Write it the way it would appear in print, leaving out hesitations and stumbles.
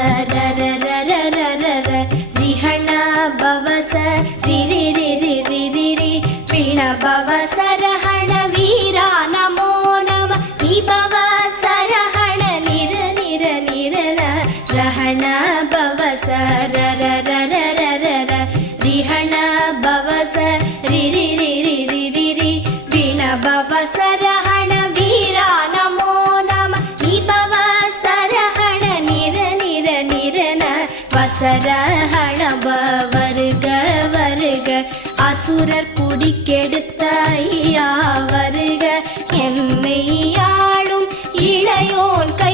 ர ர ர ர ர ர ரிஹண பவச ரி ரி ரி ரி ரி ரி ரி வீண பவச ரஹண வீரா நமோ நம நீ பவச ரஹண நிர நிர நிரன ரஹண பவச ர ர ர ர ர ர ர ரிஹண பவச ரி ரி ரி ரி ரி ரி ரி வீண பவச ரஹண வீரா நமோ நம நீ பவச ரஹண நிர நிர நிரன வசரஹண வருக வருக அசுரர் குடிக்கெடுத்த ஐயா வருக என்னை ஆளும் இளையோன் கை